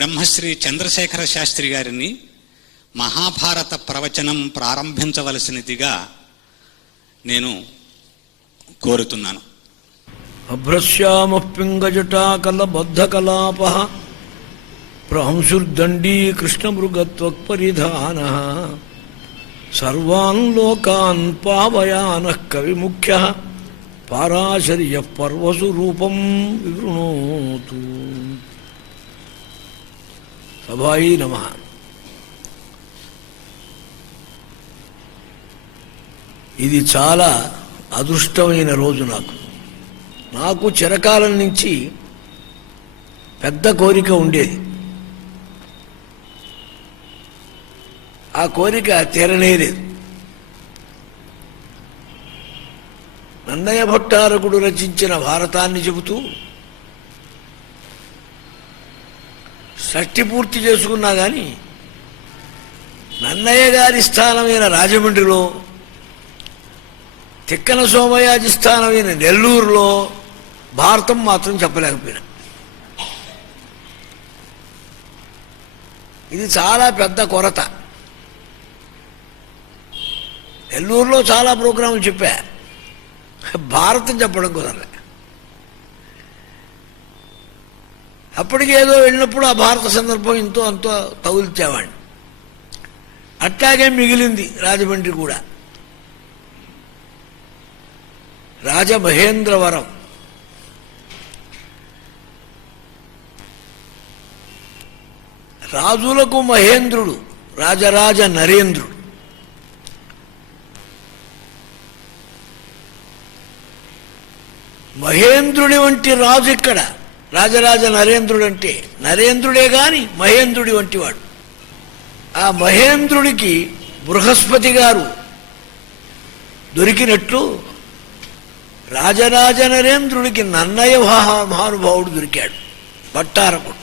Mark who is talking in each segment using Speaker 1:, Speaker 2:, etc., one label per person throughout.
Speaker 1: బ్రహ్మశ్రీ చంద్రశేఖర శాస్త్రి గారిని మహాభారత ప్రవచనం ప్రారంభించవలసినదిగా నేను కోరుతున్నాను.
Speaker 2: అభ్రశ్యామపింగజటాకలబద్ధకలాప ప్రహంసుర్దండీ కృష్ణమృగత్వక్పరిధాన సర్వాన్ లోకాన్ పావయాన కవిముఖ్య పారాశర్య పర్వసు రూపం వివృణోతు. సభాయి నమ. ఇది చాలా అదృష్టమైన రోజు నాకు. నాకు చిరకాలం నుంచి పెద్ద కోరిక ఉండేది. ఆ కోరిక తీరనేలేదు. నన్నయ భట్టారకుడు రచించిన భారతాన్ని చెబుతూ షష్టి పూర్తి చేసుకున్నా కానీ నన్నయ్య గారి స్థానమైన రాజమండ్రిలో తిక్కన సోమయాజి స్థానమైన నెల్లూరులో భారతం మాత్రం చెప్పలేకపోయినా. ఇది చాలా పెద్ద కొరత. నెల్లూరులో చాలా ప్రోగ్రాములు చెప్పా. భారతం చెప్పడం కుదరలే. అప్పటికి ఏదో వెళ్ళినప్పుడు ఆ భారత సందర్భం ఇంతో అంతో తగుల్చేవాడిని. అట్లాగే మిగిలింది రాజమండ్రి కూడా. రాజమహేంద్రవరం. రాజులకు మహేంద్రుడు రాజరాజ నరేంద్రుడు. మహేంద్రుడి వంటి రాజు ఇక్కడ. రాజరాజ నరేంద్రుడు అంటే నరేంద్రుడే గాని మహేంద్రుడి వంటివాడు. ఆ మహేంద్రుడికి బృహస్పతి గారు దొరికినట్లు రాజరాజ నరేంద్రుడికి నన్నయ మహానుభావుడు దొరికాడు భట్టారకుడు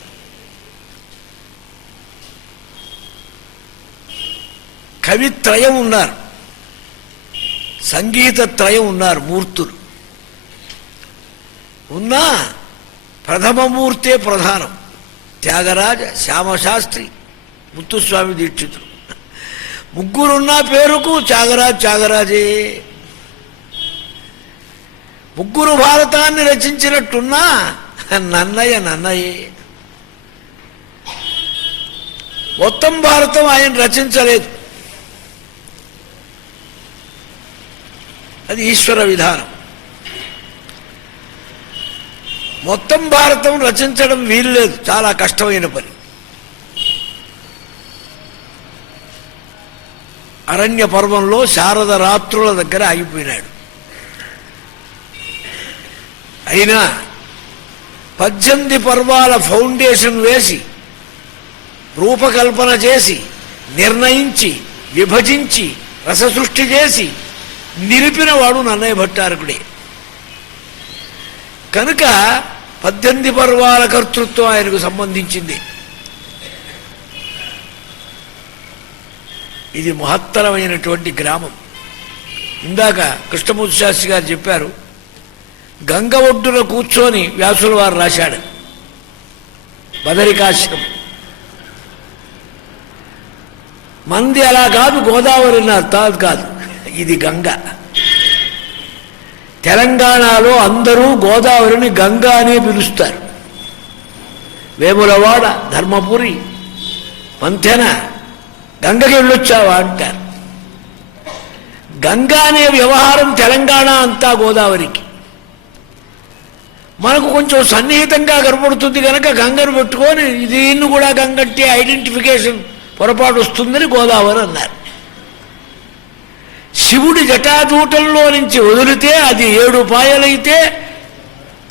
Speaker 2: కవిత్రయం ఉన్నారు సంగీత త్రయం ఉన్నారు మూర్తులు. ఉన్నా ప్రథమ మూర్తే ప్రధానం. త్యాగరాజ శ్యామశాస్త్రి ముత్తుస్వామి దీక్షితుడు ముగ్గురున్న పేరుకు త్యాగరాజ్ త్యాగరాజే. ముగ్గురు భారతాన్ని రచించినట్టున్నా నన్నయ్య నన్నయ్యే. మొత్తం భారతం ఆయన రచించలేదు. అది ఈశ్వర విధానం. మొత్తం భారతం రచించడం వీల్లేదు. చాలా కష్టమైన పని. అరణ్య పర్వంలో శారద రాత్రుల దగ్గర ఆగిపోయినాడు. అయినా పద్దెనిమిది పర్వాల ఫౌండేషన్ వేసి రూపకల్పన చేసి నిర్ణయించి విభజించి రససృష్టి చేసి నిలిపినవాడు నన్నయ్య భట్టారకుడే. కనుక పద్దెనిమిది పర్వాల కర్తృత్వం ఆయనకు సంబంధించింది. ఇది మహత్తరమైనటువంటి గ్రామం. ఇందాక కృష్ణమూర్తి శాస్త్రి గారు చెప్పారు గంగ ఒడ్డున కూర్చొని వ్యాసుల వారు రాశాడు. బదరికాశ్రమం. మంది అలా కాదు గోదావరి తాదు కాదు. ఇది గంగ. తెలంగాణలో అందరూ గోదావరిని గంగా అనే పిలుస్తారు. వేములవాడ ధర్మపురి పంతెన గంగకి వెళ్ళొచ్చావా అంటారు. గంగా అనే వ్యవహారం తెలంగాణ అంతా గోదావరికి. మనకు కొంచెం సన్నిహితంగా కనపడుతుంది కనుక గంగను పెట్టుకొని దీన్ని కూడా గంగంటే ఐడెంటిఫికేషన్ పొరపాటు వస్తుందని గోదావరి అన్నారు. శివుడి జటాజూటంలో నుంచి వదిలితే అది ఏడు పాయలైతే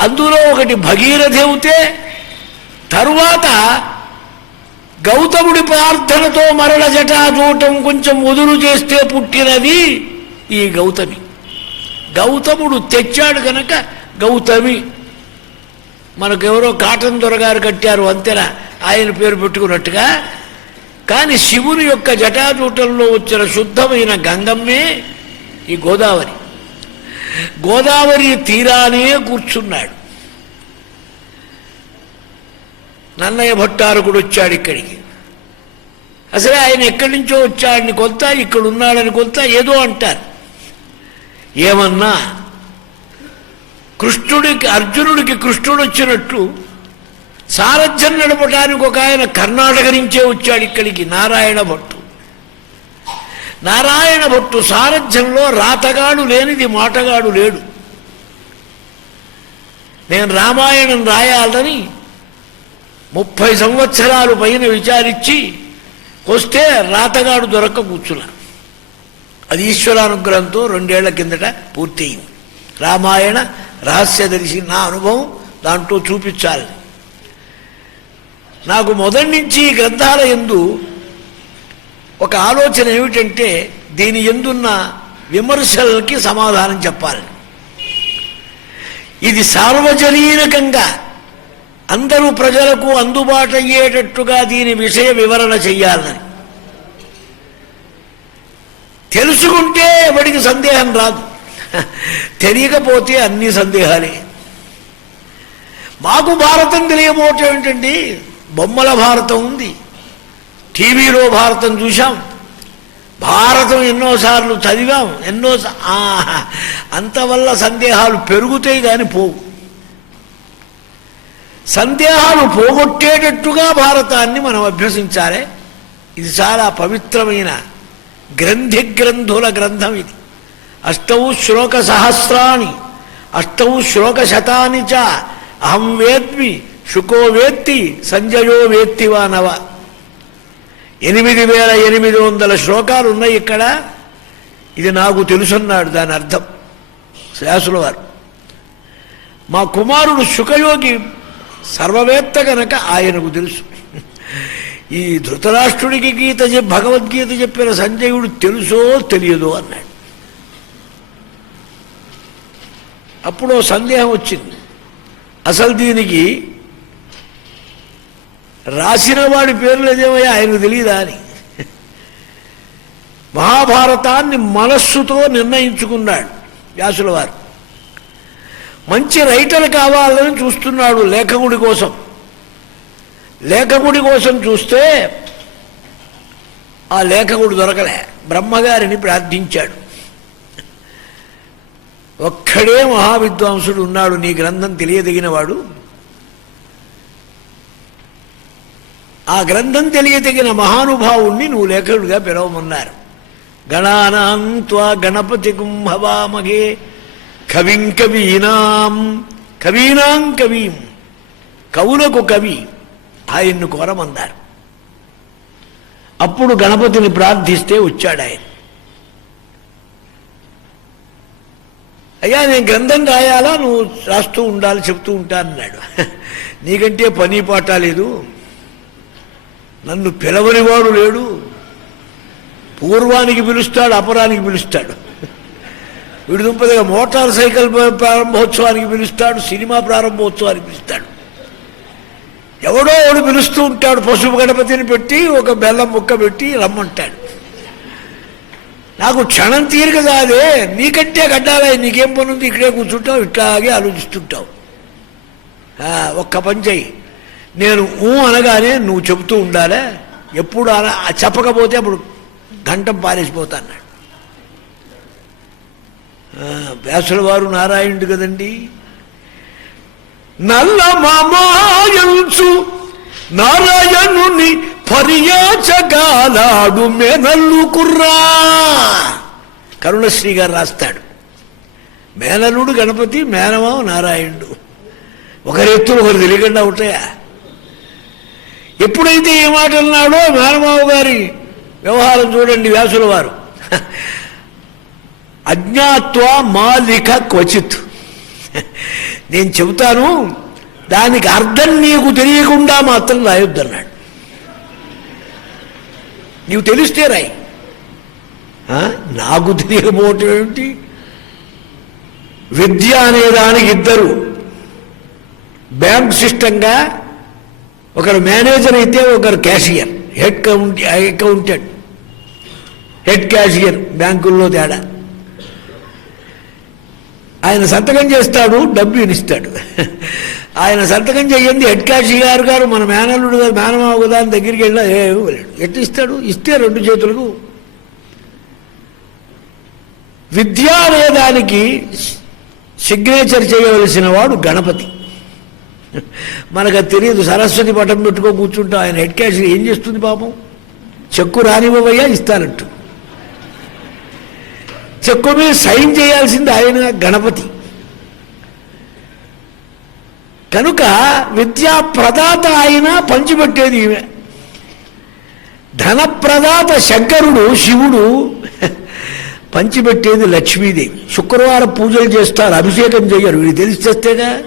Speaker 2: అందులో ఒకటి భగీరథి అవుతే తరువాత గౌతముడి ప్రార్థనతో మరల జటాజూటం కొంచెం వదులు చేస్తే పుట్టినది ఈ గౌతమి. గౌతముడు తెచ్చాడు కనుక గౌతమి. మనకెవరో కాటన్ దొరగారు కట్టారు అంతేనా? ఆయన పేరు పెట్టుకున్నట్టుగా కానీ శివుని యొక్క జటాజూటంలో వచ్చిన శుద్ధమైన గంగమ్మే ఈ గోదావరి. గోదావరి తీరానే కూర్చున్నాడు. నన్నయ్య భట్టారకుడు వచ్చాడు ఇక్కడికి. అసలే ఆయన ఎక్కడి నుంచో వచ్చాడని కొంత ఇక్కడ ఉన్నాడని కొంత ఏదో అంటారు. ఏమన్నా కృష్ణుడికి అర్జునుడికి కృష్ణుడు వచ్చినట్టు సారథ్యం నడపడానికి ఒక ఆయన కర్ణాటక నుంచే వచ్చాడు ఇక్కడికి నారాయణ భట్టు. నారాయణ భట్టు సారథ్యంలో రాతగాడు లేనిది మాటగాడు లేడు. నేను రామాయణం రాయాలని ముప్పై సంవత్సరాలు పైన విచారించి వస్తే రాతగాడు దొరక్క కూర్చున్నా. అది ఈశ్వరానుగ్రహంతో రెండేళ్ళ కిందట పూర్తయింది. రామాయణ రహస్యదర్శి నా అనుభవం దాంట్లో చూపించాలి. నాకు మొదటి నుంచి ఈ గ్రంథాల ఎందు ఒక ఆలోచన ఏమిటంటే దీని ఎందున్న విమర్శలకి సమాధానం చెప్పాలి. ఇది సార్వజనీనకంగా అందరూ ప్రజలకు అందుబాటు అయ్యేటట్టుగా దీని విషయ వివరణ చెయ్యాలని. తెలుసుకుంటే ఎవడికి సందేహం రాదు. తెలియకపోతే అన్ని సందేహాలే. మాకు భారతం తెలియబోవటం ఏంటండి? బొమ్మల భారతం ఉంది. టీవీలో భారతం చూసాం భారతం ఎన్నోసార్లు చదివాం. ఎన్నో అంతవల్ల సందేహాలు పెరుగుతాయి కానీ పోవు. సందేహాలు పోగొట్టేటట్టుగా భారతాన్ని మనం అభ్యసించాలి. ఇది చాలా పవిత్రమైన గ్రంథి గ్రంథుల గ్రంథం ఇది. అష్టౌ శ్లోక సహస్రాన్ని అష్టౌ శ్లోక శతాని చ అహం వేద్మి శుకో వేత్తి సంజయో వేత్తి వానవ ఎనిమిది వేల ఎనిమిది వందల శ్లోకాలు ఉన్నాయి ఇక్కడ. ఇది నాకు తెలుసున్నాడు దాని అర్థం. శ్యాసుల వారు. మా కుమారుడు శుకయోగి సర్వవేత్త గనక ఆయనకు తెలుసు. ఈ ధృతరాష్ట్రుడికి గీత భగవద్గీత చెప్పిన సంజయుడు తెలుసో తెలియదో అన్నాడు. అప్పుడు సందేహం వచ్చింది. అసలు దీనికి రాసిన వాడి పేర్లు ఏదేమయ్యా ఆయనకు తెలియదా అని. మహాభారతాన్ని మనస్సుతో నిర్ణయించుకున్నాడు వ్యాసుల వారు. మంచి రైటర్ కావాలని చూస్తున్నాడు లేఖకుడి కోసం. లేఖకుడి కోసం చూస్తే ఆ లేఖకుడు దొరకలే. బ్రహ్మగారిని ప్రార్థించాడు. ఒక్కడే మహావిద్వాంసుడు ఉన్నాడు నీ గ్రంథం తెలియదగినవాడు. ఆ గ్రంథం తెలియదగిన మహానుభావుణ్ణి నువ్వు లేఖకుడిగా పిలవమన్నారు. గణానాం త్వా గణపతి కుంభవామగే కవిం కవీనాం కవీనాం కవీం కవులకు కవి ఆయన్ను కోరమన్నారు. అప్పుడు గణపతిని ప్రార్థిస్తే వచ్చాడు ఆయన. అయ్యా నేను గ్రంథం రాయాలా? నువ్వు రాస్తూ ఉండాలి చెప్తూ ఉంటా అన్నాడు. నీకంటే పని పాట లేదు. నన్ను పిలవనివాడు లేడు. పూర్వానికి పిలుస్తాడు అపరానికి పిలుస్తాడు. విడుదుంపదిగా మోటార్ సైకిల్ ప్రారంభోత్సవానికి పిలుస్తాడు సినిమా ప్రారంభోత్సవానికి పిలుస్తాడు. ఎవడో వాడు పిలుస్తూ ఉంటాడు పశువు గణపతిని పెట్టి ఒక బెల్లం ముక్క పెట్టి రమ్మంటాడు. నాకు క్షణం తీరిక కాదే నీకంటే గడ్డాలే నీకేం పనుంది ఇక్కడే కూర్చుంటావు ఇట్లాగే ఆలోచిస్తుంటావు. ఒక్క పని చెయ్యి. నేను ఊ అనగానే నువ్వు చెబుతూ ఉండాలే. ఎప్పుడు అన చెప్పకపోతే అప్పుడు గంటం పారేసిపోతా అన్నాడు వ్యాసుల వారు నారాయణుడు కదండి. నల్ల మామాయంచు నారాయణుని పర్యాచగాలాడు మేనల్లు కుర్రా. కరుణశ్రీ గారు రాస్తాడు. మేనలుడు గణపతి మేనమావ నారాయణుడు. ఒకరెత్తులు ఒకరు తెలియకుండా ఉంటాయా? ఎప్పుడైతే ఈ మాట అన్నాడో మేనమావ గారి వ్యవహారం చూడండి వ్యాసుల వారు. అజ్ఞాత్వ మాలిక క్వచిత్. నేను చెబుతాను దానికి అర్థం నీకు తెలియకుండా మాత్రం రాయొద్దన్నాడు. నీవు తెలిస్తే రాయి. నాకు తెలియకపోవటం ఏమిటి? విద్య అనే దానికి ఇద్దరు. బ్యాంక్ సిస్టంగా ఒకరు మేనేజర్ అయితే ఒకరు cashier head count accountant. Head cashier బ్యాంకుల్లో తేడా. ఆయన సంతకం చేస్తాడు డబ్బు ఇస్తాడు. ఆయన సంతకం చేయండి హెడ్ క్యాషియర్ గారు మన మేనల్లుడు గారు మేనమావ కదా అని దగ్గరికి వెళ్ళాడు ఏ ఎట్టు ఇస్తాడు? ఇస్తే రెండు చేతులకు. విద్య అనేదానికి సిగ్నేచర్ చేయవలసిన వాడు గణపతి. మనకు అది తెలియదు సరస్వతి పటం పెట్టుకో కూర్చుంటా ఆయన హెడ్ క్యాష్ ఏం చేస్తుంది పాపం? చెక్కు రానివ్వబోయ్యా ఇస్తానంటు. చెక్కు మీద సైన్ చేయాల్సింది ఆయన గణపతి. కనుక విద్యా ప్రదాత ఆయన పంచిపెట్టేది ఈమె. ధనప్రదాత శంకరుడు శివుడు పంచిపెట్టేది లక్ష్మీదేవి. శుక్రవారం పూజలు చేస్తారు అభిషేకం చేయరు వీడు తెలిసి చేస్తేగా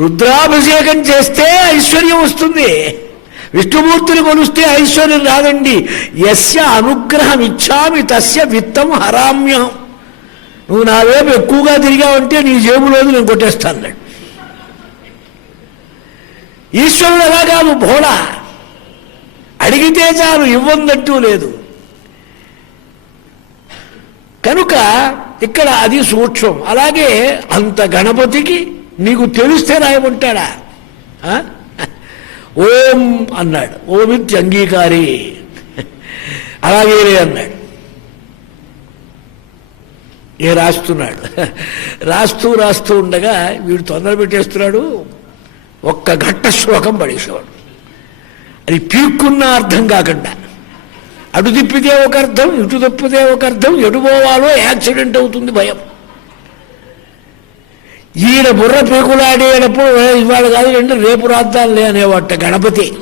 Speaker 2: రుద్రాభిషేకం చేస్తే ఐశ్వర్యం వస్తుంది. విష్ణుమూర్తిని కొలుస్తే ఐశ్వర్యం రాదండి. యస్య అనుగ్రహం ఇచ్చామి తస్య విత్తం హరామ్యం నువ్వు నా వైపు ఎక్కువగా తిరిగావంటే నీ జేబులోది నేను కొట్టేస్తాను ఈశ్వరుడు ఎలా కాదు భోళ. అడిగితే చాలు ఇవ్వందంటూ లేదు. కనుక ఇక్కడ అది సూక్ష్మం. అలాగే అంత గణపతికి నీకు తెలిస్తే రాయమంటాడా ఓం అన్నాడు. ఓమిత్య అంగీకారి. అలాగే అన్నాడు. ఏ రాస్తున్నాడు? రాస్తూ రాస్తూ ఉండగా వీడు తొందర పెట్టేస్తున్నాడు. ఒక్క ఘట్ట శ్లోకం పడేసేవాడు. అది పీక్కున్న అర్థం కాకుండా. అటు తిప్పితే ఒక అర్థం ఇటు తిప్పితే ఒక అర్థం ఎటు పోవాలో యాక్సిడెంట్ అవుతుంది భయం. ఈయన బుర్ర పీకులాడేటప్పుడు ఇవాళ కాదు అంటే రేపు రాద్దాంలే అనేవాట గణపతి.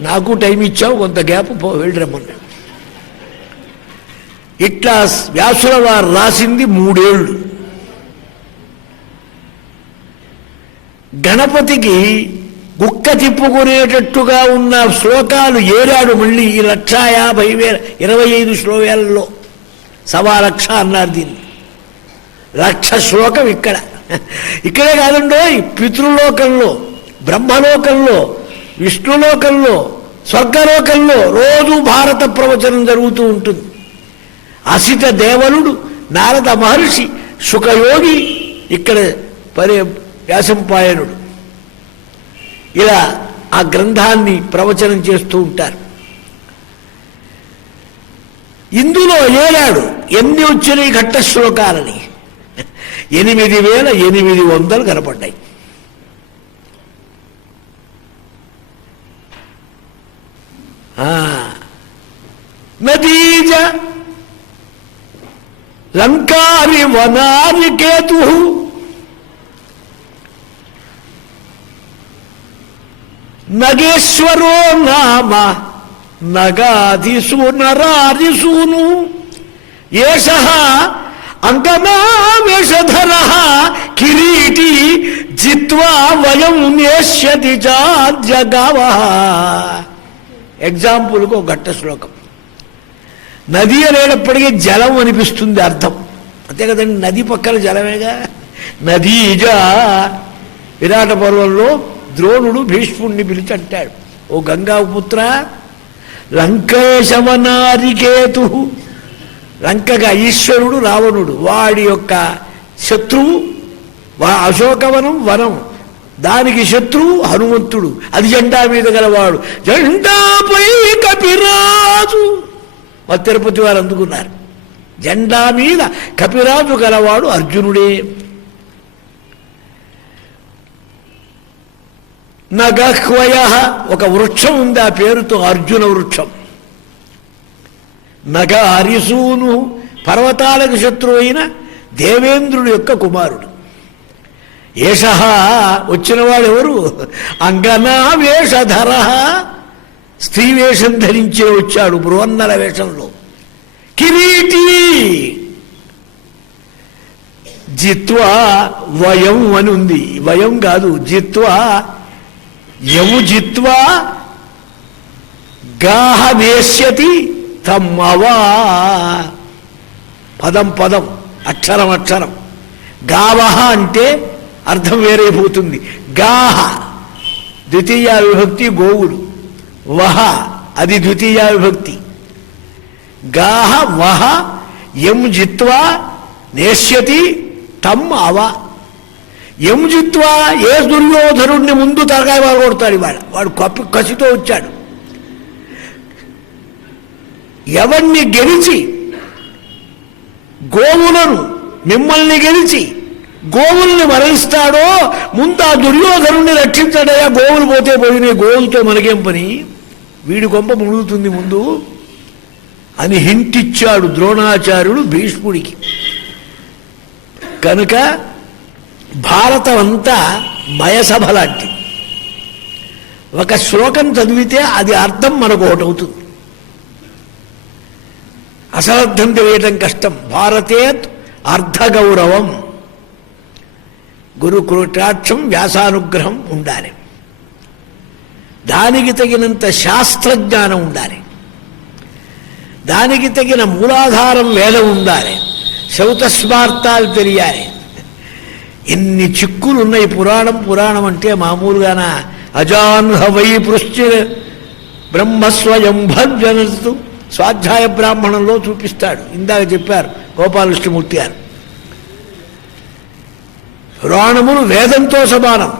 Speaker 2: నాకు టైం ఇచ్చావు కొంత గ్యాప్ పో వెళ్ళిరమ్మన్నాడు ఇట్లా వ్యాసుల వారు రాసింది మూడేళ్ళు. గణపతికి గుక్క తిప్పుకునేటట్టుగా ఉన్న శ్లోకాలు ఏడాడు మళ్ళీ ఈ లక్ష యాభై వేల ఇరవై ఐదు శ్లోకాలలో. సవా లక్ష అన్నారు దీన్ని. లక్ష శ్లోకం ఇక్కడ. ఇక్కడే కాదండో పితృలోకంలో బ్రహ్మలోకంలో విష్ణులోకంలో స్వర్గలోకంలో రోజు భారత ప్రవచనం జరుగుతూ ఉంటుంది. అసిత దేవనుడు నారద మహర్షి సుఖయోగి ఇక్కడ పరి వ్యాసంపాయనుడు. ఇలా ఆ గ్రంథాన్ని ప్రవచనం చేస్తూ ఉంటారు. ఇందులో ఏడాడు ఎన్ని వచ్చినాయి ఘట్ట శ్లోకాలని? ఎనిమిది వేల ఎనిమిది వందలు కనపడ్డాయి. నదీజ లంకారి వనారి కేతు నగేశ్వరో నామ నగాదిసు నరాదిసూను ఏష అంకనావేషధర కిరీటి జిత్వా వయం నేష్యతి జాగవ ఎగ్జాంపుల్కి ఒక ఘట్ట శ్లోకం. నది అనేటప్పటికీ జలం అనిపిస్తుంది అర్థం. అంతే కదండి నది పక్కన జలమేగా? నదీజ. విరాట పర్వంలో ద్రోణుడు భీష్ముణ్ణి పిలిచి అంటాడు. ఓ గంగాపుత్ర లంకేశవనారికేతు లంకగా ఈశ్వరుడు రావణుడు. వాడి యొక్క శత్రువు వా అశోకవనం వనం. దానికి శత్రువు హనుమంతుడు. అది జెండా మీద గలవాడు. జెండాపై కపిరాజు. మా తిరుపతి వారు అందుకున్నారు. జెండా మీద కపిరాజు గలవాడు అర్జునుడే. నగహ్వయ ఒక వృక్షం ఉంది ఆ పేరుతో అర్జున వృక్షం. నగ అరిసూను పర్వతాలకు శత్రువు అయిన దేవేంద్రుడు యొక్క కుమారుడు. ఏష వచ్చినవాడు ఎవరు అంగనా వేషధర స్త్రీ వేషం ధరించే వచ్చాడు బృహన్నల వేషంలో. కిరీటి జిత్వా వయం అని ఉంది. వయం కాదు జిత్వా యము జిత్వా గాహ వేష్యతి తమ్మవా. పదం పదం అక్షరం అక్షరం. గావహ అంటే అర్థం వేరైపోతుంది. గాహ ద్వితీయ విభక్తి గోవులు వహ అది ద్వితీయ విభక్తి. గాహ వహ ఎం జిత్వా నేష్యతి తమ్ అవ ఎం జిత్వా ఏ దుర్యోధనుడిని ముందు తలకాయ వాళ్ళు కొడతాడు ఇవాళ. వాడు కప్పి కసితో వచ్చాడు. ఎవరిని గెలిచి గోవులను మిమ్మల్ని గెలిచి గోవుల్ని మరణిస్తాడో ముందు ఆ దుర్యోధనుడిని రక్షించాడయా గోవులు పోతే పోయినాయి గోవులతో మనకేం పని? వీడి కొంప మునుగుతుంది ముందు అని హింటిచ్చాడు ద్రోణాచార్యుడు భీష్ముడికి. కనుక భారతం అంతా భయసభ లాంటి ఒక శ్లోకం చదివితే అది అర్థం మనకు ఒకటవుతుంది. అసలర్థం తెలియటం కష్టం. భారతేత్ అర్ధగౌరవం. గురు కృటాక్షం వ్యాసానుగ్రహం ఉండాలి. దానికి తగినంత శాస్త్రజ్ఞానం ఉండాలి. దానికి తగిన మూలాధారం వేదం ఉండాలి. శౌతస్మార్తాలు తెలియాలి. ఎన్ని చిక్కులు ఉన్నాయి పురాణం. పురాణం అంటే మామూలుగాన అజాన్హ వై పృశ్చిర బ్రహ్మస్వయం భర్జనస్తు. స్వాధ్యాయ బ్రాహ్మణంలో చూపిస్తాడు. ఇందాక చెప్పారు గోపాలకృష్ణమూర్తి గారు. పురాణములు వేదంతో సమానం.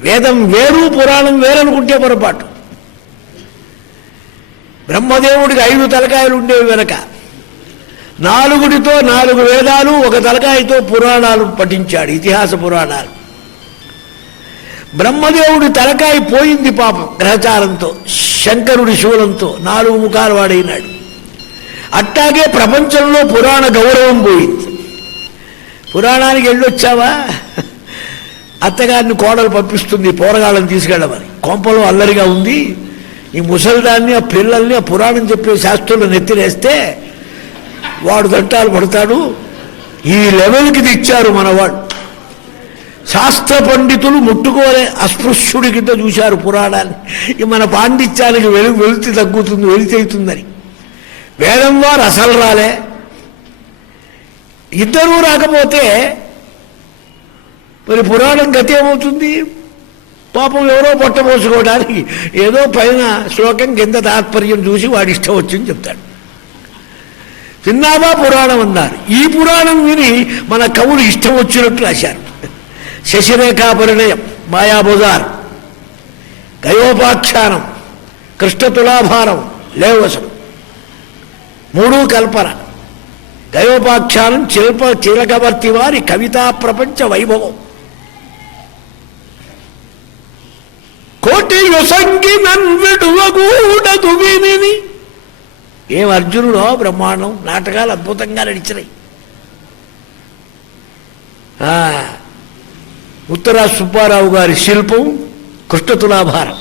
Speaker 2: వేదం వేరు పురాణం వేరనుకుంటే పొరపాటు. బ్రహ్మదేవుడికి ఐదు తలకాయలు ఉండేవి వెనక. నాలుగుడితో నాలుగు వేదాలు ఒక తలకాయతో పురాణాలు పఠించాడు ఇతిహాస పురాణాలు. బ్రహ్మదేవుడు తలకాయ పోయింది పాపం గ్రహచారంతో శంకరుడి శూలంతో నాలుగు ముఖాలు వాడైనాడు. అట్టాగే ప్రపంచంలో పురాణ గౌరవం పోయింది. పురాణానికి వెళ్ళొచ్చావా? అత్తగారిని కోడలు పంపిస్తుంది పోరగాళ్ళని తీసుకెళ్ళమని. కొంపలో అల్లరిగా ఉంది. ఈ ముసలిదాన్ని ఆ పిల్లల్ని ఆ పురాణం చెప్పే శాస్త్రులు నెత్తిరేస్తే వాడు దంటాలు పడతాడు. ఈ లెవెల్కి తెచ్చారు మనవాడు శాస్త్ర పండితులు ముట్టుకోలే అస్పృశ్యుడి కింద చూశారు పురాణాన్ని. ఈ మన పాండిత్యానికి వెలుగు వెలుతి తగ్గుతుంది వెలితి అవుతుందని. వేదం వారు అసలు రాలే. ఇద్దరూ రాకపోతే మరి పురాణం గతి ఏమవుతుంది? పాపం ఎవరో పొట్టపోసుకోవడానికి ఏదో పైన శ్లోకం కింద తాత్పర్యం చూసి వాడి ఇష్టం వచ్చింది చెప్తాడు. విన్నావా పురాణం అన్నారు. ఈ పురాణం విని మన కవులు ఇష్టం వచ్చినట్టు రాశారు. శశిరేఖా పరిణయం మాయాబుజార్ గయోపాఖ్యానం కృష్ణ తులాభారం లేవసం మూడు కల్పన. గయోపాఖ్యానం చిల్ప చిలకవర్తి వారి కవితా ప్రపంచ వైభవం. కోటి యొసంగి నన్విడువగూడదు వినిని. ఏం అర్జునుడో బ్రహ్మాండం నాటకాలు అద్భుతంగా నడిచినాయి. ఆ, ఉత్తరా సుబ్బారావు గారి శిల్పం కృష్ణతులాభారం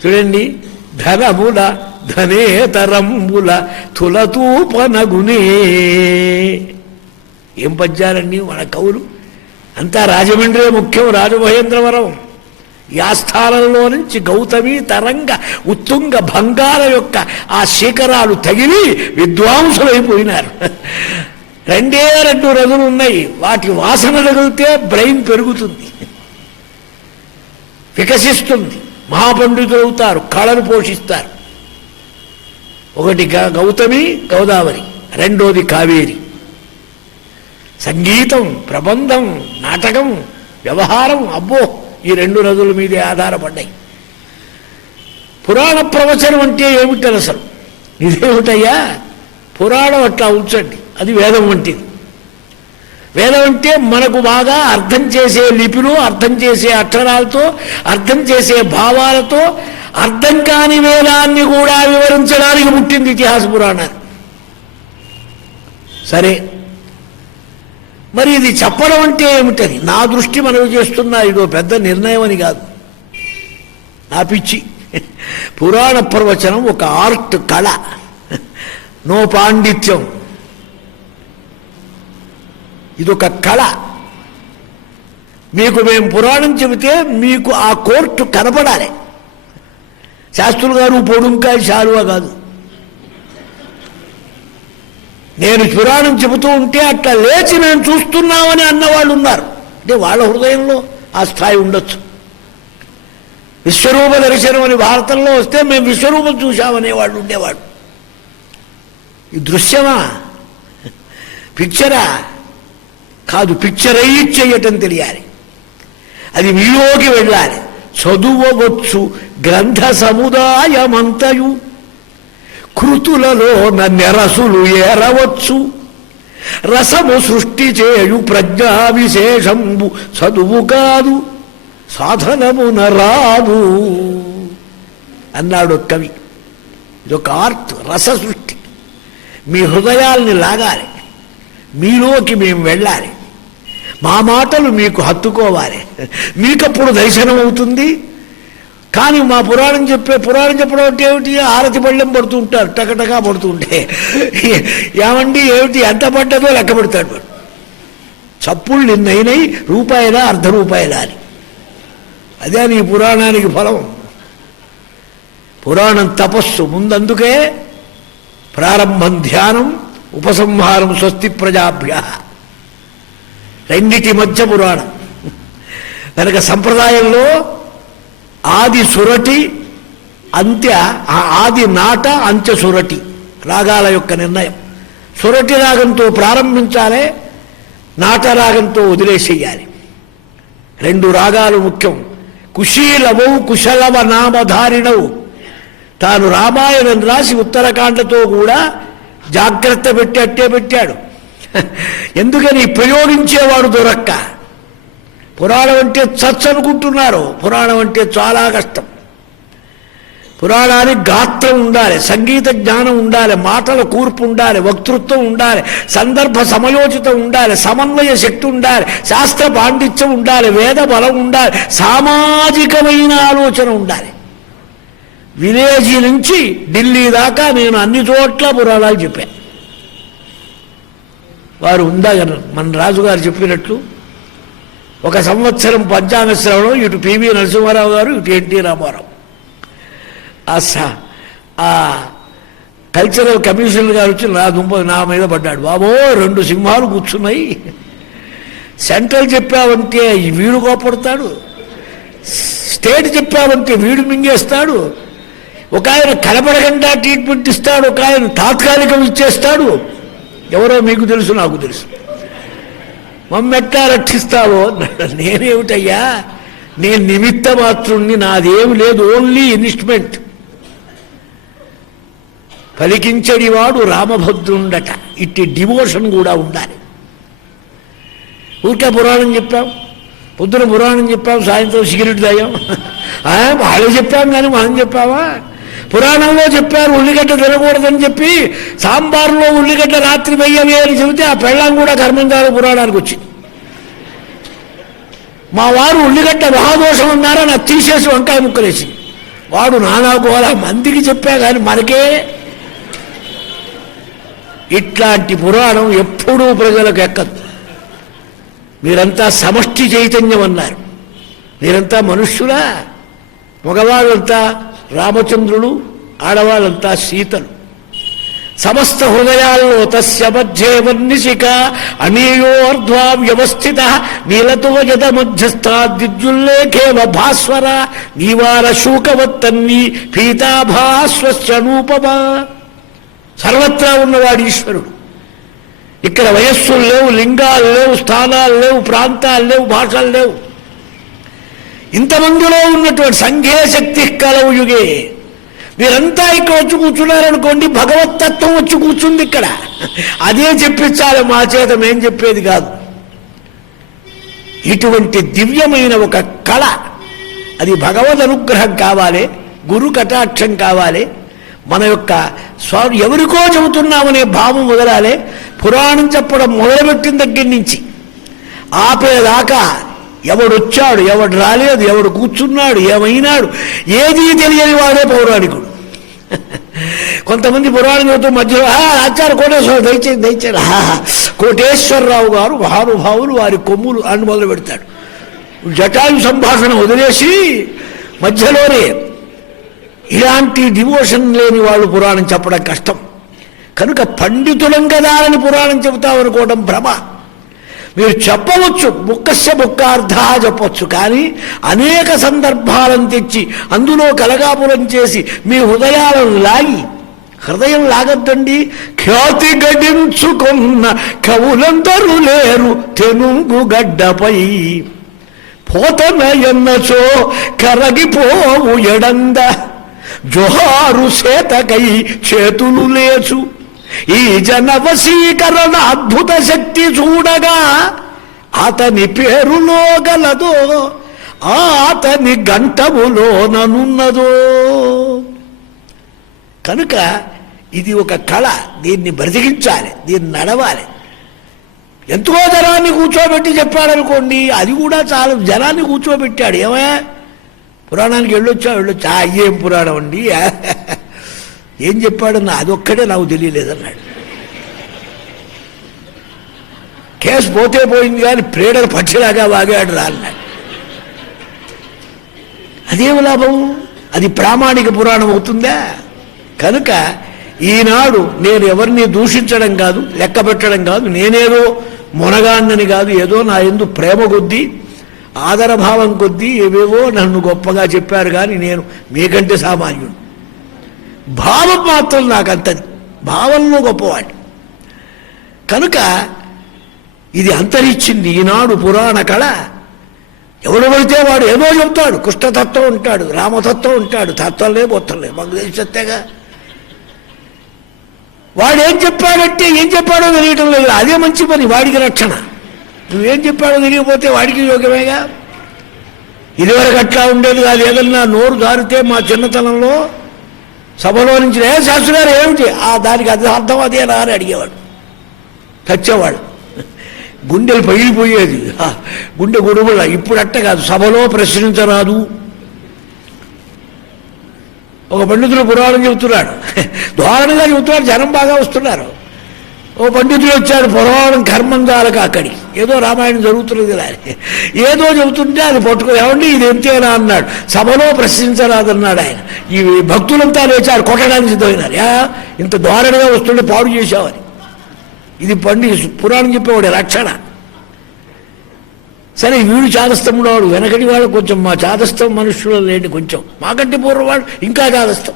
Speaker 2: చూడండి ధనముల ధనేతరంబుల తులతూపనగునే. ఏం పద్యాలండి మన కవులు? అంతా రాజమండ్రి ముఖ్యం రాజమహేంద్రవరం. ఈ నుంచి గౌతమి తరంగ ఉత్తుంగ భంగాల యొక్క ఆ శిఖరాలు తగిలి విద్వాంసులైపోయినారు. రెండే రెండు రజులు ఉన్నాయి. వాటి వాసన తగిలితే బ్రెయిన్ పెరుగుతుంది. వికసిస్తుంది. మహాపండితులు అవుతారు కళను పోషిస్తారు. ఒకటి గ- గౌతమి గోదావరి రెండోది కావేరి. సంగీతం ప్రబంధం నాటకం వ్యవహారం అబ్బో ఈ రెండు నదుల మీదే ఆధారపడ్డాయి. పురాణ ప్రవచనం అంటే ఏమిటని అసలు? ఇదేమిటయ్యా? పురాణం అట్లా ఉంచండి. అది వేదం వంటిది. వేదం అంటే మనకు బాగా అర్థం చేసే లిపిలో అర్థం చేసే అక్షరాలతో అర్థం చేసే భావాలతో అర్థం కాని వేదాన్ని కూడా వివరించడానికి పుట్టింది ఇతిహాస పురాణాన్ని సరే. మరి ఇది చెప్పడం అంటే ఏమిటని? నా దృష్టి మనవి చేస్తున్నా ఇదో పెద్ద నిర్ణయం అని కాదు. నా పిచ్చి. పురాణ ప్రవచనం ఒక ఆర్ట్ కళ. నో పాండిత్యం. ఇదొక కళ. మీకు మేము పురాణం చెబితే మీకు ఆ కోర్టు కనపడాలి. శాస్త్రులు గారు పొడుంకాయ శాలువా కాదు. నేను పురాణం చెబుతూ ఉంటే అట్లా లేచి మేము చూస్తున్నామని అన్నవాళ్ళు ఉన్నారు. అంటే వాళ్ళ హృదయంలో ఆ స్థాయి ఉండొచ్చు. విశ్వరూప దర్శనం అని భారతంలో వస్తే మేము విశ్వరూపం చూశామనే వాళ్ళు ఉండేవాడు ఈ దృశ్యమా? పిక్చరా? కాదు పిక్చరైజ్ చేయటం తెలియాలి. అది మీలోకి వెళ్ళాలి. చదువవచ్చు గ్రంథ సముదాయమంతయు. కృతులలో నెరసులు ఏరవచ్చు. రసము సృష్టి చేయు ప్రజ్ఞా విశేషంబు చదువు కాదు సాధనమున రాదు. అన్నాడు కవి. ఇదొక ఆర్ట్ రస సృష్టి. మీ హృదయాల్ని లాగాలి. మీలోకి మేము వెళ్ళాలి. మా మాటలు మీకు హత్తుకోవాలి. మీకప్పుడు దర్శనం అవుతుంది కానీ మా పురాణం చెప్పే పురాణం చెప్పడం అంటే ఏమిటి? ఆరతి పళ్ళెం పడుతూ ఉంటారు టకటకా పడుతూ ఉంటే. ఏమండి ఏమిటి? ఎంత పడ్డదో లెక్క పెడతాడు వాడు. చప్పుళ్ళు నిన్నైనాయి రూపాయలా అర్ధ రూపాయలా అని. అదే నీ పురాణానికి ఫలం. పురాణం తపస్సు. ముందందుకే ప్రారంభం ధ్యానం ఉపసంహారం స్వస్తి ప్రజాభ్య. రెండిటి మధ్య పురాణం. కనుక సంప్రదాయంలో ఆది సురటి అంత్య ఆది నాట అంత్య సురటి రాగాల యొక్క నిర్ణయం. సురటి రాగంతో ప్రారంభించాలి నాట రాగంతో వదిలేసేయాలి. రెండు రాగాలు ముఖ్యం. కుశీలవు కుశలవ నామధారిణవు తాను రామాయణం రాసి ఉత్తరకాండతో కూడా జాగ్రత్త పెట్టి అట్టే పెట్టాడు. ఎందుకని ప్రయోగించేవాడు దొరక్క? పురాణం అంటే చచ్చనుకుంటున్నారు. పురాణం అంటే చాలా కష్టం. పురాణానికి గాత్రం ఉండాలి సంగీత జ్ఞానం ఉండాలి మాటల కూర్పు ఉండాలి వక్తృత్వం ఉండాలి సందర్భ సమయోచితం ఉండాలి సమన్వయ శక్తి ఉండాలి శాస్త్ర పాండిత్యం ఉండాలి వేద బలం ఉండాలి సామాజికమైన ఆలోచన ఉండాలి. విలేజీ నుంచి ఢిల్లీ దాకా నేను అన్ని చోట్ల పురాణాలు చెప్పాను వారు ఉందాక మన రాజుగారు చెప్పినట్లు ఒక సంవత్సరం పంచాంగ శ్రవణం ఇటు పివి నరసింహారావు గారు ఇటు ఎన్టీ రామారావు. ఆ స ఆ కల్చరల్ కమిషనర్ గారు వచ్చి నా దుంప నా మీద పడ్డాడు. బాబో రెండు సింహాలు కూర్చున్నాయి. సెంట్రల్ చెప్పావంటే ఈ వీడు కోపడతాడు. స్టేట్ చెప్పావంటే వీడు మింగేస్తాడు. ఒక ఆయన కనపడకుండా ట్రీట్మెంట్ ఇస్తాడు. ఒక ఆయన తాత్కాలికం ఇచ్చేస్తాడు. ఎవరో మీకు తెలుసు నాకు తెలుసు. మమ్మెట్టా రక్షిస్తావో? నేనేమిటయ్యా? నేను నిమిత్త మాత్రుణ్ణి నాదేమి లేదు ఓన్లీ ఇన్స్ట్రుమెంట్ పలికించడివాడు రామభద్రుండట. ఇట్టి డివోషన్ కూడా ఉండాలి. ఊరికే పురాణం చెప్పాం. పొద్దున పురాణం చెప్పాం సాయంత్రం సిగరెట్ తాగాం. ఆ, వాళ్ళు చెప్పాం కానీ మనం చెప్పావా పురాణంలో చెప్పారు ఉల్లిగడ్డ తినకూడదని చెప్పి సాంబార్లో ఉల్లిగడ్డ రాత్రి వెయ్యమే అని చెబితే ఆ పెళ్ళాం కూడా కర్మంగారు పురాణానికి వచ్చింది మా వారు ఉల్లిగడ్డ మహాదోషం అన్నారని అది తీసేసి వంకాయ ముక్కలేసి. వాడు నానా గోళ మందికి చెప్పా కానీ మనకే. ఇట్లాంటి పురాణం ఎప్పుడూ ప్రజలకు ఎక్కదు. మీరంతా సమష్టి చైతన్యం అన్నారు. మీరంతా మనుష్యులా? మగవాళ్ళంతా రామచంద్రుడు ఆడవాళ్ళంతా సీతలు. సమస్త హృదయాల్లో తస్య మధ్యే వర్ణిశిక అనీయోర్ధ్వా వ్యవస్థిత నీలతో యద మధ్యస్థాద్యుల్లేఖేవ భాస్వర నీవార శూకవత్తన్ని పీతాభాస్వస్యనూపమా సర్వత్రా ఉన్నవాడు ఈశ్వరుడు. ఇక్కడ వయస్సులు లేవు లింగాలు లేవు స్థానాలు లేవు ప్రాంతాలు లేవు భాషలు లేవు. ఇంతమందిలో ఉన్నటువంటి సంఘే శక్తి కలవు యుగే. మీరంతా ఇక్కడ వచ్చి కూర్చున్నారనుకోండి భగవతత్వం వచ్చి కూర్చుంది ఇక్కడ. అదే చెప్పించాలి మా చేత మేం చెప్పేది కాదు. ఇటువంటి దివ్యమైన ఒక కళ అది భగవద్ అనుగ్రహం కావాలి గురు కటాక్షం కావాలి మన యొక్క స్వ ఎవరికో చెబుతున్నామనే భావం వదలాలి పురాణం చెప్పడం మొదలుపెట్టిన దగ్గర నుంచి. ఆపేదాకా ఎవడొచ్చాడు ఎవడు రాలేదు ఎవడు కూర్చున్నాడు ఏమైనాడు ఏది తెలియని వాడే పౌరాణికుడు. కొంతమంది పురాణం మధ్యలో "ఆ, ఆచార్య కోటేశ్వర దయచేసి దయచేసి కోటేశ్వరరావు గారు మహానుభావులు వారి కొమ్ములు అని మొదలు పెడతాడు. జటాయు సంభాషణ వదిలేసి మధ్యలోనే ఇలాంటి డివోషన్ లేని వాళ్ళు పురాణం చెప్పడం కష్టం. కనుక పండితులం కదా అని పురాణం చెబుతామనుకోవడం భ్రమ. మీరు చెప్పవచ్చు ముక్కస్య ముక్కార్థ చెప్పవచ్చు కానీ అనేక సందర్భాలను తెచ్చి అందులో కలగాపురం చేసి మీ హృదయాలను లాగి హృదయం లాగద్దండి. ఖ్యాతి గడించుకున్న కవులందరూ లేరు తెనుగు గడ్డపై. పోతన ఎన్నచో కరగిపోవు ఎడంద. జోహారు సేతకై చేతులు లేచు. ఈ జనవశీకరణ అద్భుత శక్తి చూడగా అతని పేరులో గలదో అతని గంటములోననున్నదో కనుక ఇది ఒక కళ దీన్ని బ్రతికించాలి దీన్ని నడవాలి. ఎంతో జనాన్ని కూర్చోబెట్టి చెప్పాడనుకోండి అది కూడా చాలా జనాన్ని కూర్చోబెట్టాడు. ఏమయ్యా? పురాణానికి వెళ్ళొచ్చా వెళ్ళొచ్చా? అయ్యేం పురాణం అండి? ఏం చెప్పాడన్న అదొక్కడే నాకు తెలియలేదన్నాడు. కేసు పోతే పోయింది కానీ ప్రేడలు పచ్చిలాగా వాగాడు రా అన్నాడు. లాభం? అది ప్రామాణిక పురాణం అవుతుందా? కనుక ఈనాడు నేను ఎవరిని దూషించడం కాదు లెక్క పెట్టడం కాదు నేనేదో మునగాన్నని కాదు ఏదో నా ఎందు ప్రేమ కొద్దీ ఆదరభావం కొద్దీ ఏవేవో నన్ను గొప్పగా చెప్పారు కానీ నేను మీకంటే సామాన్యుడు. భావం మాత్రం నాకు అంతది భావంలో గొప్పవాడు. కనుక ఇది అంతరించింది. ఈనాడు పురాణ కళ ఎవడు పడితే వాడు ఏమో చెప్తాడు. కృష్ణతత్వం ఉంటాడు రామతత్వం ఉంటాడు తత్వంలే బొత్తలే మాకు తెలిసొత్తేగా వాడు ఏం చెప్పాడంటే ఏం చెప్పాడో తెలియటం లేదు. అదే మంచి పని వాడికి రక్షణ. నువ్వేం చెప్పాడో తెలియకపోతే వాడికి యోగ్యమేగా? ఇదివరకు అట్లా ఉండేది కాదు. ఏదన్నా నోరు దారితే మా చిన్నతనంలో సభలో నుంచి ఏ శాస్త్రి ఏమిటి? ఆ దానికి అది అర్థం అదేనా అని అడిగేవాడు. చచ్చేవాడు గుండెలు పగిలిపోయేది. గుండె గొడవల ఇప్పుడు అట్ట కాదు. సభలో ప్రశ్నించరాదు. ఒక పండితుడు పురాణం చెబుతున్నాడు. ధోరణిగా చెబుతున్నాడు. జనం బాగా వస్తున్నారు. ఓ పండితుడు వచ్చాడు పురాణం కర్మందాలకు అక్కడి. ఏదో రామాయణం జరుగుతున్నది ఏదో చెబుతుంటే అది పట్టుకో ఏమండి ఇది ఎంతేనా అన్నాడు. సభలో ప్రశ్నించరాదన్నాడు ఆయన. ఈ భక్తులంతా లేచారు కొట్టడానికి సిద్ధమైనారు. యా ఇంత దారుణంగా వస్తుంటే పాడు చేశావని. ఇది పండి పురాణం చెప్పేవాడు రక్షణ. సరే వీడు చాదస్తంలో వాడు వెనకటి వాడు కొంచెం మా చాదస్తం మనుషులు లేని కొంచెం. మాకంటే పూర్వవాడు ఇంకా చాదస్తం.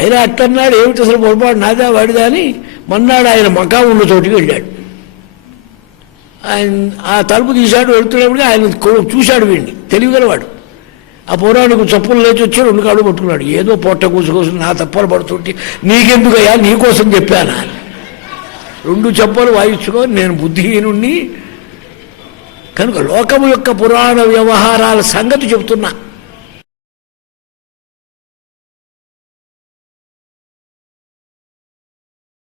Speaker 2: అయినా అట్టన్నాడు ఏమిటి అసలు పొరపాటు? నాదా వాడిదా అని మన్నాడు ఆయన మకా ఉన్న చోటికి వెళ్ళాడు. ఆయన ఆ తలుపు తీశాడు వెళ్తున్నప్పుడు ఆయన చూశాడు వీడిని తెలివిగలవాడు. ఆ పౌరాణికు చప్పులు లేచి వచ్చి రెండు కాళ్ళు పట్టుకున్నాడు. ఏదో పొట్ట కూసుకోసం నా తప్పలు పడుతుంటే నీకెందుకయ్యా? నీకోసం చెప్పానా? రెండు చెప్పలు వాయించుకొని నేను బుద్ధిహీనుణ్ణి. కనుక లోకము యొక్క పురాణ వ్యవహారాల సంగతి చెబుతున్నా.